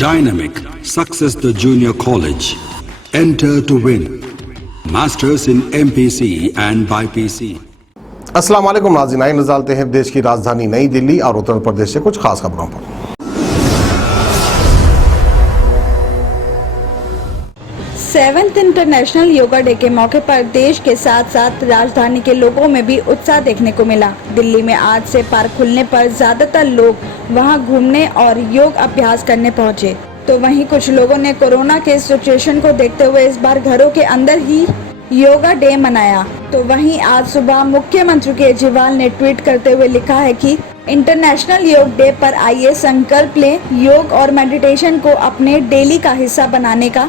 Dynamic Success the Junior College. Enter to win. Masters in MPC and BPC. अस्सलाम वालेकुम नाज़रीन, आइए नज़र डालते हैं देश की राजधानी नई दिल्ली और उत्तर प्रदेश से कुछ खास खबरों पर। सेवेंथ इंटरनेशनल योगा डे के मौके पर देश के साथ साथ राजधानी के लोगों में भी उत्साह देखने को मिला। दिल्ली में आज से पार्क खुलने पर ज्यादातर लोग वहां घूमने और योग अभ्यास करने पहुंचे, तो वहीं कुछ लोगों ने कोरोना के सिचुएशन को देखते हुए इस बार घरों के अंदर ही योगा डे मनाया। तो वहीं आज सुबह मुख्यमंत्री केजरीवाल ने ट्वीट करते हुए लिखा है कि इंटरनेशनल योग डे पर आइए संकल्प लें योग और मेडिटेशन को अपने डेली का हिस्सा बनाने का।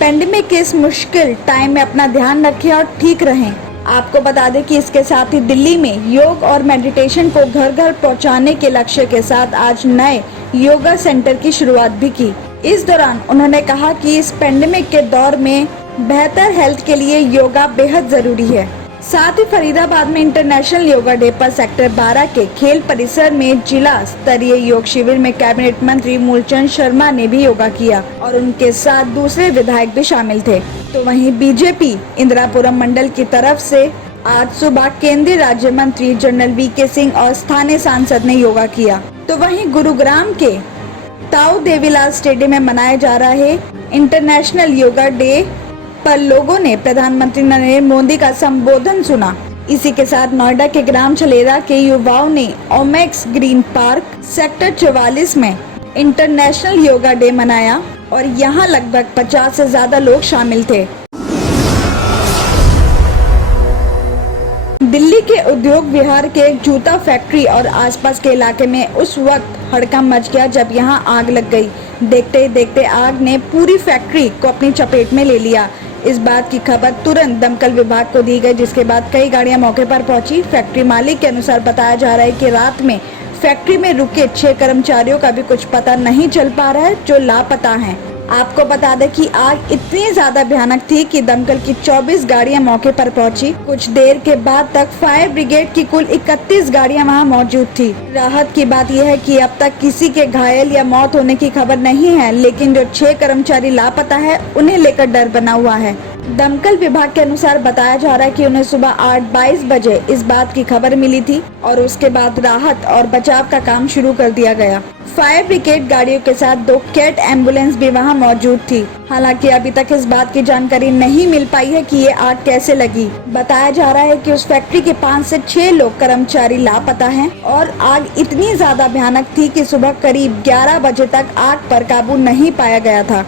पेंडेमिक के इस मुश्किल टाइम में अपना ध्यान रखें और ठीक रहें। आपको बता दें कि इसके साथ ही दिल्ली में योग और मेडिटेशन को घर घर पहुंचाने के लक्ष्य के साथ आज नए योगा सेंटर की शुरुआत भी की। इस दौरान उन्होंने कहा कि इस पेंडेमिक के दौर में बेहतर हेल्थ के लिए योगा बेहद जरूरी है। साथ ही फरीदाबाद में इंटरनेशनल योगा डे पर सेक्टर 12 के खेल परिसर में जिला स्तरीय योग शिविर में कैबिनेट मंत्री मूलचंद शर्मा ने भी योगा किया और उनके साथ दूसरे विधायक भी शामिल थे। तो वहीं बीजेपी इंदिरापुरम मंडल की तरफ से आज सुबह केंद्रीय राज्य मंत्री जनरल वीके सिंह और स्थानीय सांसद ने योगा किया। तो वहीं गुरुग्राम के ताऊ देवीलाल स्टेडियम में मनाए जा रहे इंटरनेशनल योगा डे पर लोगों ने प्रधानमंत्री नरेंद्र मोदी का संबोधन सुना। इसी के साथ नोएडा के ग्राम छलेरा के युवाओं ने ओमेक्स ग्रीन पार्क सेक्टर 44 में इंटरनेशनल योगा डे मनाया और यहां लगभग 50 से ज्यादा लोग शामिल थे। दिल्ली के उद्योग विहार के एक जूता फैक्ट्री और आसपास के इलाके में उस वक्त हड़कंप मच गया जब यहां आग लग गई। देखते ही देखते आग ने पूरी फैक्ट्री को अपनी चपेट में ले लिया। इस बात की खबर तुरंत दमकल विभाग को दी गई, जिसके बाद कई गाड़ियां मौके पर पहुंची। फैक्ट्री मालिक के अनुसार बताया जा रहा है कि रात में फैक्ट्री में रुके 6 कर्मचारियों का भी कुछ पता नहीं चल पा रहा है, जो लापता हैं। आपको बता दें कि आग इतनी ज्यादा भयानक थी कि दमकल की 24 गाड़ियां मौके पर पहुंची। कुछ देर के बाद तक फायर ब्रिगेड की कुल 31 गाड़ियां वहां मौजूद थी। राहत की बात यह है कि अब तक किसी के घायल या मौत होने की खबर नहीं है, लेकिन जो 6 कर्मचारी लापता है उन्हें लेकर डर बना हुआ है। दमकल विभाग के अनुसार बताया जा रहा है कि उन्हें सुबह 8:22 बजे इस बात की खबर मिली थी और उसके बाद राहत और बचाव का काम शुरू कर दिया गया। फायर ब्रिगेड गाड़ियों के साथ 2 कैट एम्बुलेंस भी वहां मौजूद थी। हालांकि अभी तक इस बात की जानकारी नहीं मिल पाई है कि ये आग कैसे लगी। बताया जा रहा है कि उस फैक्ट्री के 5 से 6 लोग कर्मचारी लापता हैं और आग इतनी ज्यादा भयानक थी कि सुबह करीब 11 बजे तक आग पर काबू नहीं पाया गया था।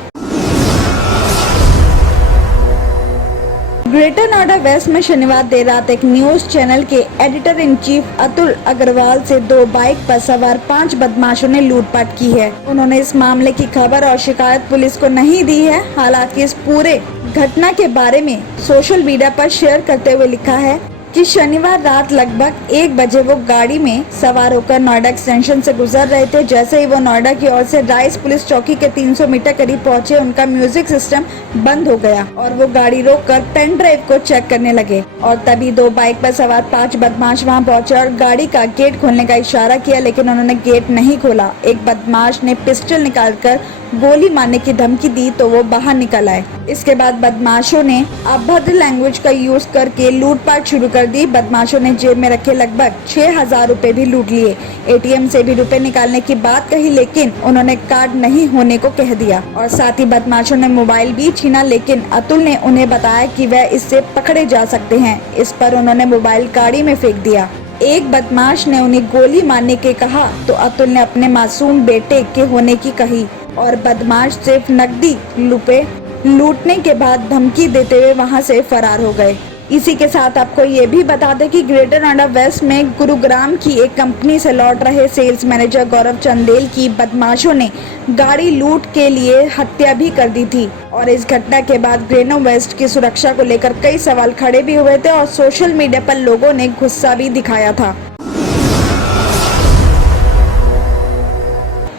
ग्रेटर नोएडा वेस्ट में शनिवार देर रात एक न्यूज चैनल के editor in chief Atul Agarwal से 2 बाइक पर सवार 5 बदमाशों ने लूटपाट की है। उन्होंने इस मामले की खबर और शिकायत पुलिस को नहीं दी है। हालांकि इस पूरे घटना के बारे में सोशल मीडिया पर शेयर करते हुए लिखा है कि शनिवार रात लगभग 1 बजे वो गाड़ी में सवार होकर नोएडा एक्सटेंशन से गुजर रहे थे। जैसे ही वो नोएडा की ओर से राइस पुलिस चौकी के 300 मीटर करीब पहुंचे, उनका म्यूजिक सिस्टम बंद हो गया और वो गाड़ी रोककर पेन ड्राइव को चेक करने लगे और तभी 2 बाइक पर सवार 5 बदमाश वहां पहुंचे और गाड़ी का गेट खोलने का इशारा किया, लेकिन उन्होंने गेट नहीं खोला। एक बदमाश ने पिस्टल निकालकर गोली मारने की धमकी दी तो वो बाहर निकल आए। इसके बाद बदमाशों ने अभद्र लैंग्वेज का यूज करके लूटपाट शुरू कर दी। बदमाशों ने जेब में रखे लगभग 6000 रुपए भी लूट लिए। एटीएम से भी रुपए निकालने की बात कही, लेकिन उन्होंने कार्ड नहीं होने को कह दिया और साथ ही बदमाशों ने मोबाइल भी छीना, लेकिन अतुल ने उन्हें बताया कि वह इससे पकड़े जा सकते हैं। इस पर उन्होंने मोबाइल गाड़ी में फेंक दिया। एक बदमाश ने उन्हें गोली मारने के कहा तो अतुल ने अपने मासूम बेटे के होने की कही और बदमाश सिर्फ नकदी रुपए लूटने के बाद धमकी देते हुए वहां से फरार हो गए। इसी के साथ आपको ये भी बता दें कि ग्रेटर नोएडा वेस्ट में गुरुग्राम की एक कंपनी से लौट रहे सेल्स मैनेजर गौरव चंदेल की बदमाशों ने गाड़ी लूट के लिए हत्या भी कर दी थी और इस घटना के बाद ग्रेटर वेस्ट की सुरक्षा को लेकर कई सवाल खड़े भी हुए थे और सोशल मीडिया पर लोगों ने गुस्सा भी दिखाया था।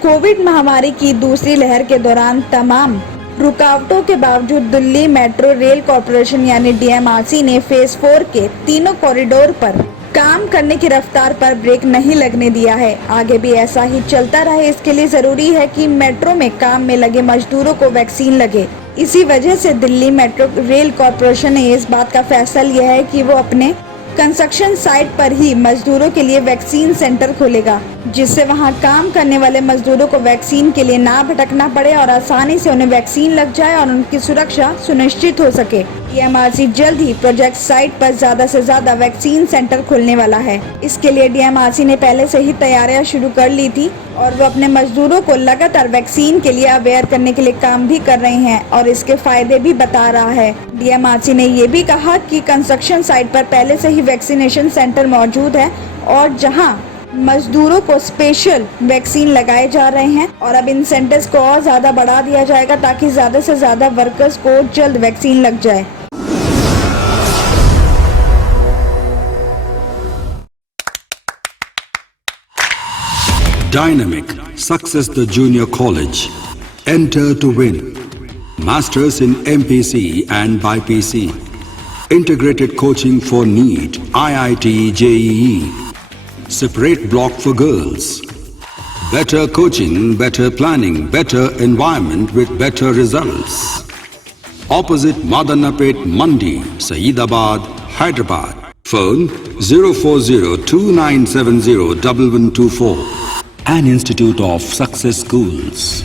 कोविड महामारी की दूसरी लहर के दौरान तमाम रुकावटों के बावजूद दिल्ली मेट्रो रेल कॉरपोरेशन यानी डीएमआरसी ने फेज 4 के तीनों कॉरिडोर पर काम करने की रफ्तार पर ब्रेक नहीं लगने दिया है। आगे भी ऐसा ही चलता रहे, इसके लिए जरूरी है कि मेट्रो में काम में लगे मजदूरों को वैक्सीन लगे। इसी वजह से दिल्ली मेट्रो रेल कॉरपोरेशन ने इस बात का फैसला लिया है कि वो अपने कंस्ट्रक्शन साइट पर ही मजदूरों के लिए वैक्सीन सेंटर खोलेगा, जिससे वहां काम करने वाले मजदूरों को वैक्सीन के लिए ना भटकना पड़े और आसानी से उन्हें वैक्सीन लग जाए और उनकी सुरक्षा सुनिश्चित हो सके। डीएमआरसी जल्द ही प्रोजेक्ट साइट पर ज्यादा से ज्यादा वैक्सीन सेंटर खोलने वाला है। इसके लिए डीएमआरसी ने पहले से ही तैयारियां शुरू कर ली थी और वो अपने मजदूरों को लगातार वैक्सीन के लिए अवेयर करने के लिए काम भी कर रहे हैं और इसके फायदे भी बता रहा है। डीएमआरसी ने ये भी कहा कि कंस्ट्रक्शन साइट पर पहले से ही वैक्सीनेशन सेंटर मौजूद है और जहां मजदूरों को स्पेशल वैक्सीन लगाए जा रहे हैं और अब इन सेंटर्स को और ज्यादा बढ़ा दिया जाएगा ताकि ज्यादा से ज्यादा वर्कर्स को जल्द वैक्सीन लग जाए। Dynamic Success the Junior College. Enter to win. Masters in MPC and BPC. Integrated coaching for NEET, IIT, JEE. Separate block for girls. Better coaching, better planning, better environment with better results. Opposite Madanapet Mandi, Saeedabad, Hyderabad. Phone 04029701124. An Institute of Success Schools.